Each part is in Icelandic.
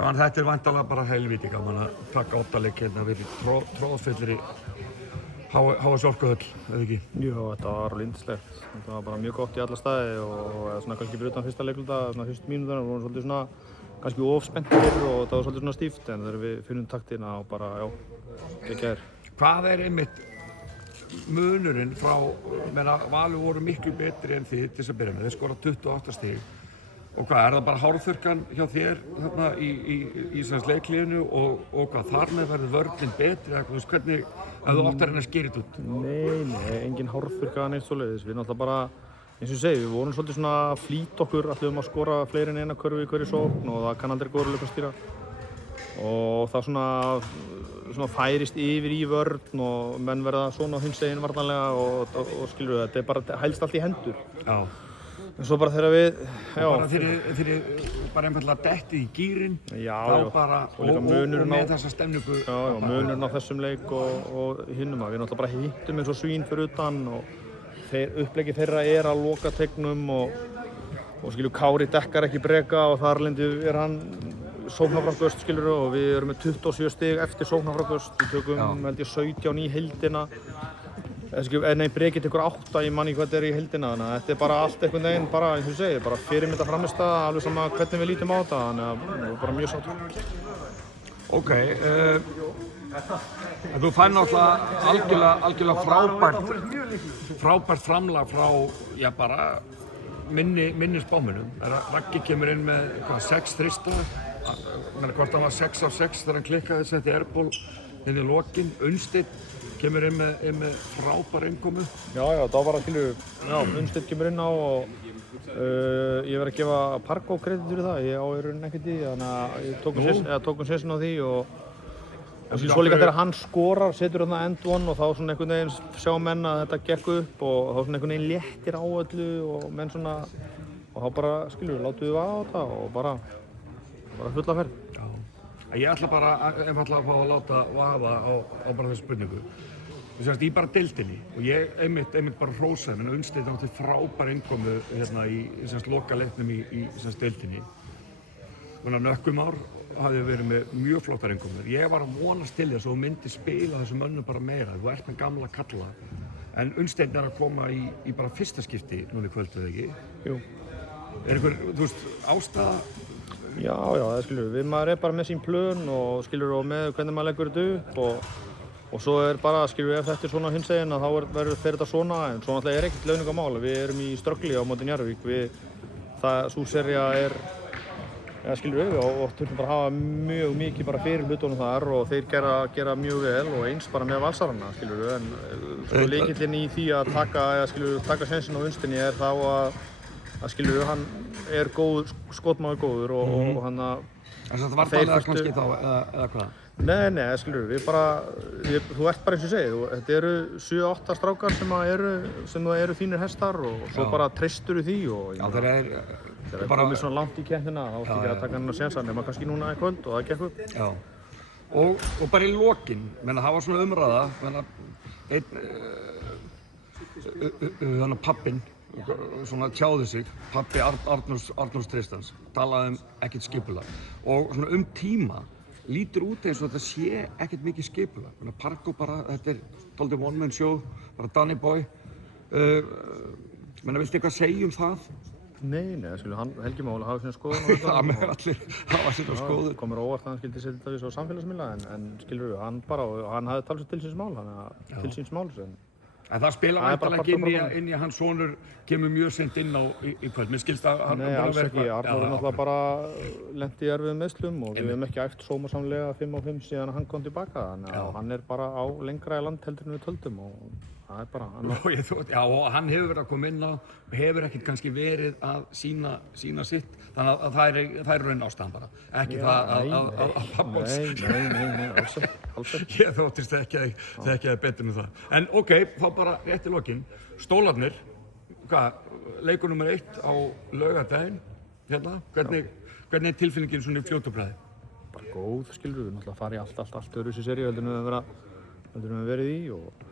Já, en þetta væntanlega bara helvíti gaman að taka 8 leiki hérna við tróðfyllri HS Orkuhöll, eða ekki? Jú, þetta var yndislegt. Þetta var bara mjög gott í alla staði og svona kannski fyrir utan fyrsta leikluta, svona fyrstu mínúturnar vorum svolítið svona kannski ofspenntir og það var svolítið svona stíft en þegar við finnum taktina og bara, já, geggjaðir. Hvað einmitt munurinn frá, Valur voru miklu betri en þið til þess að byrja með, þeir skora 28 stig. Og hvað, það bara hárþurrkan hjá þér þarna í leikliðinu og hvað, þar með verður vörnin betri eða þú veist hvernig, ef þú áttar henni að skýra þetta út? Nei, engin hárþurrka neitt svoleiðis. Við náttúrulega bara, eins og ég segi, við vorum svolítið svona flýt okkur, ætluðum að skora fleiri en eina körfu í hverju sókn og það kann aldrei góður leikastýra. Og það svona færist yfir í vörn og menn verða svona á hinsegin varnarlega og skilur þetta er bara hælst allt í hendur. Já. En svo bara þegar við, já. Og bara þegar bara einfallega dettið í gírinn, þá bara, og með þessa stemningu. Já, munurinn á þessum leik og hinnum að við náttúrulega bara hittum eins og svín fyrir utan og upplegið þeirra er að loka tegnum og skilur Kári dekkar ekki breka og þar lendi hann sóknarframkvöst skilur og við erum með 27 stig eftir sóknarframkvöst, við tökum held ég 17 í heildina. Nei, brekið tekur 8, ég man ekki hvað þetta er í heildina, þannig að þetta er bara allt einhvern veginn, bara eins og ég segi, bara fyrirmynda frammistaða, alveg sama hvernig við lítum á þetta, þannig að við erum bara mjög sáttir. Ok, þú fær náttúrulega algjörlega frábært framlag frá, já bara, minni spámunum. Raggi kemur inn með, 6 þrista, hvort hann var 6 af 6 þegar hann klikkaði, setti airból inn í lokin, Unnsteinn kemur inn með frábær innkomu. Já, það var bara Unnsteinn kemur inn á og ég verð að gefa Pargo kredit fyrir það, ég á í rauninni ekkert í því, þannig að ég tók sénsinn á því og svo líka þegar hann skorar, setur þarna end one og þá svona einhvern veginn sjá menn að þetta gekk upp og þá svona einhvern veginn léttir á öllu og menn svona og þá bara, skilur, látum við á þetta og bara fulla ferð. Já, ég ætla bara einfaldlega að fá að láta vaða á bara þessu spurningu. Í bara deildinni og ég einmitt bara hrósaði, menn Unnsteinn átti frábær innkomu hérna í loka leiknum í deildinni. Nökkumár hafði verið með mjög flottar innkomur. Ég var að vonast til þess að þú myndir spila þessum mönnum bara meira, þú ert með gamla kalla. En Unnsteinn er að koma í bara fyrsta skipti núna í kvöld, eða ekki? Jú. Er einhver, þú veist, ástæða? Já, það skilur við. Maður er bara með sín plön og skilur og með hvernig maður leggur þetta upp og svo er bara, skilur við, ef þetta er svona hinsegin að þá fer þetta svona, en svo náttúrulega er ekkert launungamál. Við erum í ströggli á móti Njarðvík. Sú sería er, ja, skilur við, og þurfum bara að hafa mjög mikið bara fyrir hlutunum þar og þeir gera mjög vel og eins bara með Valsarana, skilur við. En svo lykillinn í því að taka sénsinn á Unnsteinni er þá að skilur við, hann er góður, skotmaður góður og hann að Það var talað kannski þá, eða hvað? Nei, skilur við, þú ert bara eins og segið, þetta eru 7-8 strákar sem eru þínir hestar og svo bara treystur því og þeir eru komið svona langt í keppnina, þá ætti ekki að taka hann á sénsa nema kannski núna í kvöld og það gekk upp. Já, og bara í lokin, það var svona umræða, pappinn, svona tjáði sig, pappi Arnórs Tristans, talaði ekkert skipulag og svona tíma lítur út eins og þetta sé ekkert mikið skipulag. Pargo bara, þetta er dálítið one man show, bara Danny Boy. Viltu eitthvað segja það? Nei, skilur, Helgi Mála hafa sína skoðun á þetta. Það með allir hafa sína skoðun. Komur óvart að hann skildi setja þetta við svo samfélagsmiðla en skilur við, hann hafði talsveit til síns mál, til síns máls. En það spila væntanlega ekki inn í að hans sonur kemur mjög seint inn á í kvöld. Mér skilst að hann Nei, alls ekki. Arnór er náttúrulega bara lent í erfiðum meiðslum og við hefum ekki æft sómasamlega 5 á 5 síðan hann kom tilbaka. Þannig að hann er bara á lengra í land heldur en við töldum og það er bara... Já, og hann hefur verið að koma inn á, hefur ekkert kannski verið að sína sitt. Þannig að það er raun ástæðan bara. Ekki það að pappans. Nei, alls ekki. Ég þóttist þekkja betur um það. En ok, þá bara rétt í lokin. Stólarnir, leikur nr. 1 á laugardaginn, hérna. Hvernig er tilfinningin svona í fljótu bragði? Bara góð, skilur við. Náttúrulega fara í allt öðruvísi seríu heldur en við verið í og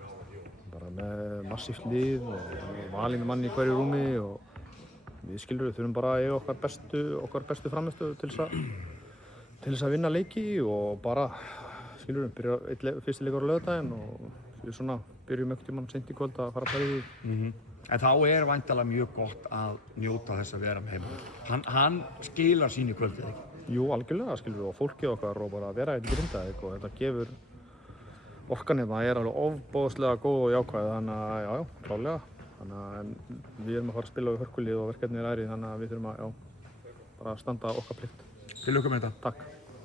bara með massíft lið og valinu mann í hverju rúmi og við skilur við þurfum bara að eiga okkar bestu frammistöðu til til þess að vinna leiki og bara, skilur við, fyrsti leikur á laugardaginn og við svona byrjum einhvern tímann seint í kvöld að fara að pæla í því. En þá væntanlega mjög gott að njóta þess að vera með heima. Hann skilar sín í kvöldið, ekki? Jú, algjörlega, skilur við, og fólkið okkar og bara vera hérna í Grindavík og þetta gefur orkan hérna alveg ofboðslega góð og jákvæð, þannig að já, klálega. Þannig að við erum að fara að spila við hörkulið og verkefnið ærið, þannig að við þurfum að bara standa okkar plikt. Til lukku með þetta. Takk.